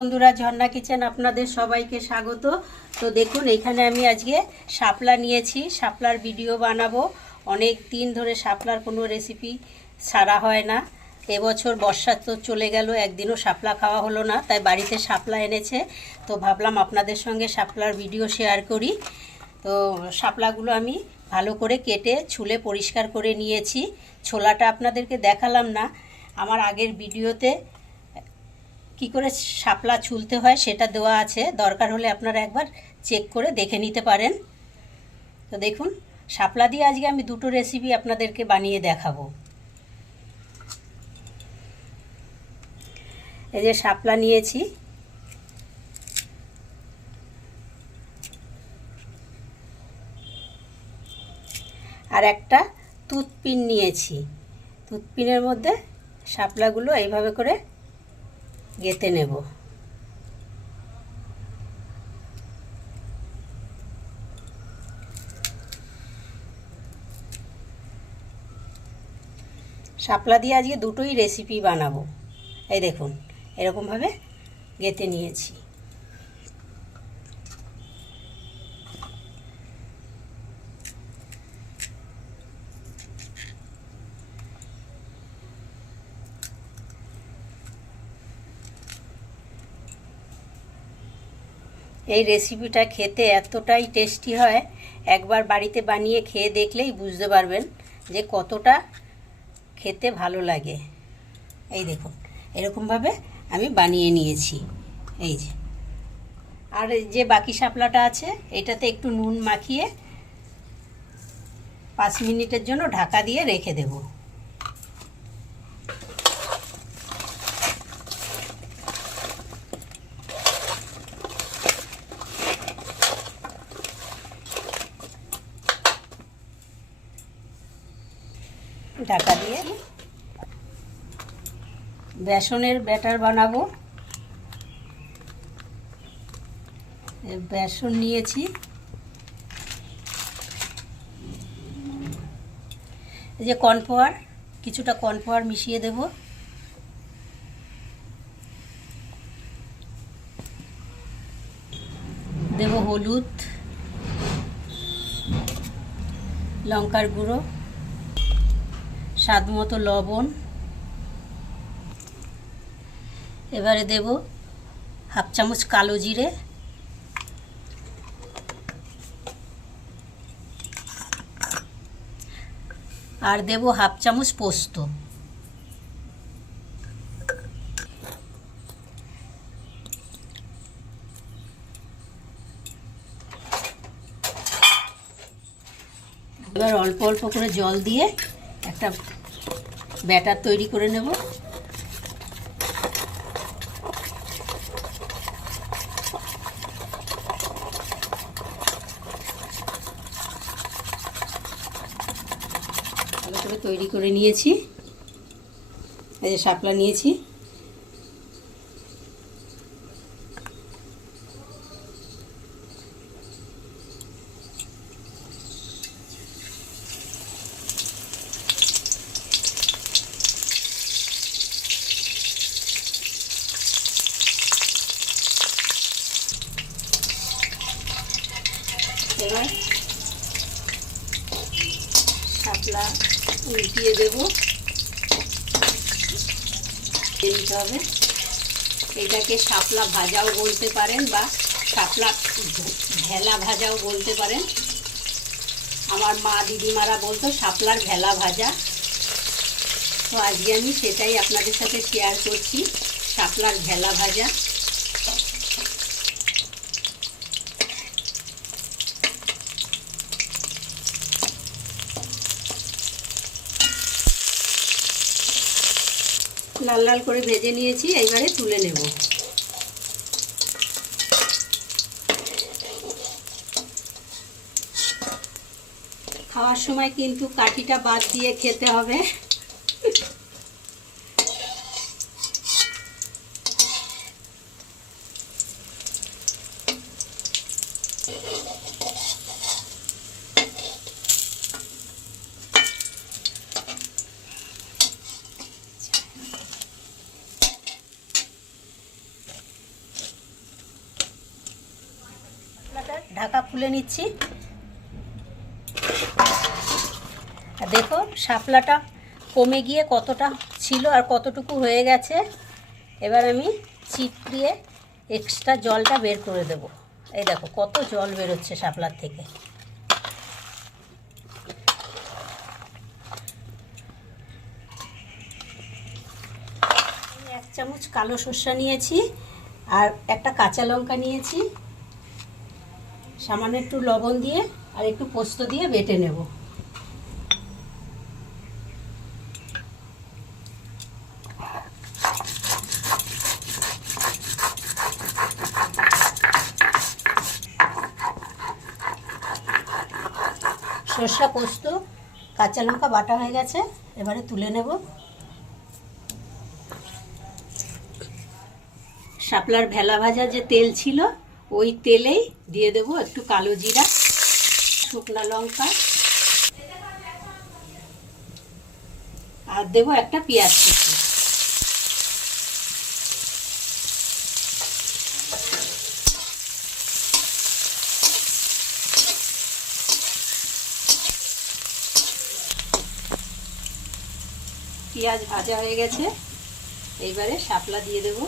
বন্ধুরা, ঝর্ণা কিচেন আপনাদের সবাইকে স্বাগত। তো দেখুন, এখানে আমি আজকে শাপলা নিয়েছি। শাপলার ভিডিও বানাবো। অনেক দিন ধরে শাপলার কোনো রেসিপি ছাড়া হয় না। এবছর বর্ষা তো চলে গেল, একদিনও শাপলা খাওয়া হলো না, তাই বাড়িতে শাপলা এনেছে। তো ভাবলাম আপনাদের সঙ্গে শাপলার ভিডিও শেয়ার করি। তো শাপলাগুলো আমি ভালো করে কেটে ছুলে পরিষ্কার করে নিয়েছি। ছোলাটা আপনাদেরকে দেখালাম না, আমার আগের ভিডিওতে কি করে শাপলা ছুলতে হয় সেটা দেওয়া আছে, দরকার হলে আপনারা একবার চেক করে দেখে নিতে পারেন। তো দেখুন, শাপলা দিয়ে আজকে আমি দুটো রেসিপি আপনাদেরকে বানিয়ে দেখাবো। এই যে শাপলা নিয়েছি, আর একটা টুথপিন নিয়েছি। টুথপিনের মধ্যে শাপলাগুলো এইভাবে করে গেঁথে নেব। শাপলা দিয়ে আজকে দুটোই রেসিপি বানাবো। এই দেখুন, এরকমভাবে গেঁথে নিয়েছি। এই রেসিপিটা খেতে এতটাই টেস্টি হয়, একবার বাড়িতে বানিয়ে খেয়ে দেখলেই বুঝতে পারবেন যে কতটা খেতে ভালো লাগে। এই দেখুন, এরকমভাবে আমি বানিয়ে নিয়েছি। এই যে, আর যে বাকি শাপলাটা আছে এটাতে একটু নুন মাখিয়ে 5 মিনিটের জন্য ঢাকা দিয়ে রেখে দেব। ঢাকা দিয়ে বেসনের ব্যাটার বানাবো। বেসন নিয়েছি, এই যে কর্নফ্লাওয়ার, কিছুটা কর্নফ্লাওয়ার মিশিয়ে দেব। দেব হলুদ, লঙ্কার গুঁড়ো, স্বাদ মতো লবণ। এবারে দেব হাফ চামচ কালো জিরে, আর দেব হাফ চামচ পোস্ত। এবার অল্প অল্প করে জল দিয়ে একটা ব্যাটার তৈরি করে নেব। ভালো করে তৈরি করে নিয়েছি। এই যে শাপলা নিয়েছি, এবার শাপলা উল্টিয়ে দেব। দিতে হবে, এটাকে শাপলা ভাজাও বলতে পারেন বা শাপলা ভেলা ভাজাও বলতে পারেন। আমার মা দিদিমারা বলতো শাপলার ভেলা ভাজা। তো আজকে আমি সেটাই আপনাদের সাথে শেয়ার করছি, শাপলার ভেলা ভাজা। লাল লাল করে ভেজে নিয়েছি, এইবারে তুলে নেব। খাওয়ার সময় কিন্তু কাঠিটা বাদ দিয়ে খেতে হবে। ঢাকা খুলে নিচ্ছি। দেখো শাপলাটা কমে গিয়ে কতটা ছিল আর কতটুকু হয়ে গেছে। এবার আমি চিপ দিয়ে এক্সট্রা জলটা বের করে দেব। এই দেখো কত জল বেরোচ্ছে শাপলার থেকে। এক চামচ কালো সর্ষে নিয়েছি আর একটা কাঁচা লঙ্কা নিয়েছি, সামান্য একটু লবণ দিয়ে আর একটু পোস্ত দিয়ে বেটে নেব। সর্ষে পোস্ত কাঁচা লঙ্কা বাটা হয়ে গেছে, এবারে তুলে নেব। শাপলার ভেলা ভাজা যে তেল ছিল ওই তেলেই দিয়ে দেব একটু কালো জিরা, শুকনো লঙ্কা আর দেব একটা পেঁয়াজ কুচি। পেঁয়াজ ভাজা হয়ে গেছে, এইবারে শাপলা দিয়ে দেব।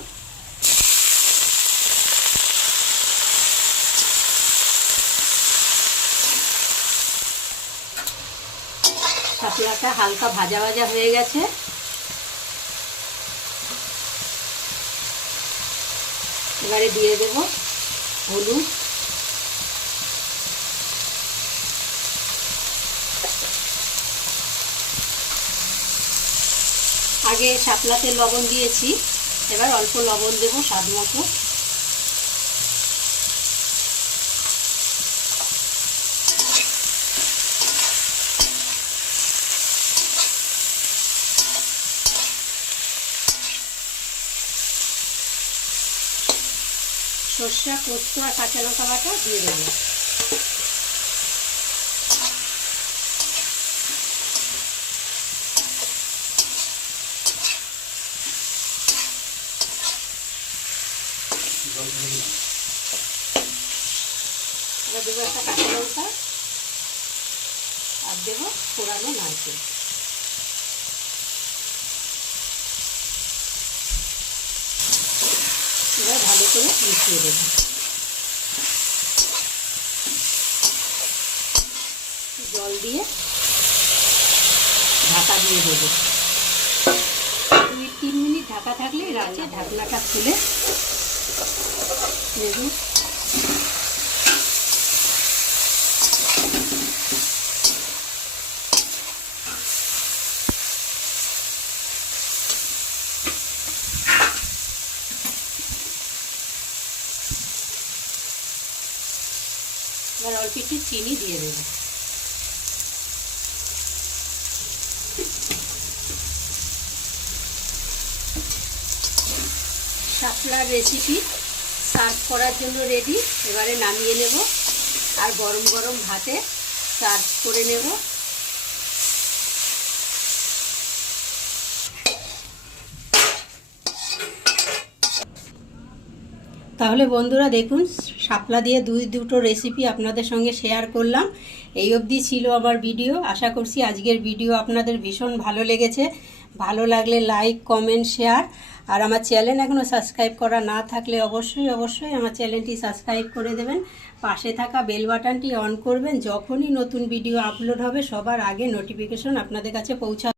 শাপলাটা হালকা ভাজা ভাজা হয়ে গেছে, এবারে দিয়ে দেব হলুদ, আগে শাপলাতে লবণ দিয়েছি, এবার অল্প লবণ দেব স্বাদ মতো। সর্ষে পোস্ত আর কাঁচা লঙ্কা বাটা দিয়ে দেবো। এবার দেবো একটা কাঁচা লঙ্কা আর দেবো ফোড়ানো নারকেল। এবার ভালো করে মিশিয়ে দেব। জল দিয়ে ঢাকা দিয়ে দেবো। 2-3 মিনিট ঢাকা থাকলে রাখে, ঢাকনাটা খুলে নেব। এবার অল্প একটু চিনি দিয়ে দেব। শাপলার রেসিপি সার্ভ করার জন্য রেডি। এবারে নামিয়ে নেব আর গরম গরম ভাতে সার্ভ করে নেব। তাহলে বন্ধুরা দেখুন, শাপলা দিয়ে দুটো রেসিপি আপনাদের সঙ্গে শেয়ার করলাম। এই অবধি ছিল আমার ভিডিও। আশা করছি আজকের ভিডিও আপনাদের ভীষণ ভালো লেগেছে। ভালো লাগলে লাইক, কমেন্ট, শেয়ার। আর আমার চ্যানেল এখনও সাবস্ক্রাইব করা না থাকলে অবশ্যই আমার চ্যানেলটি সাবস্ক্রাইব করে দেবেন। পাশে থাকা বেল বাটনটি অন করবেন। যখনই নতুন ভিডিও আপলোড হবে সবার আগে নোটিফিকেশন আপনাদের কাছে পৌঁছাবে।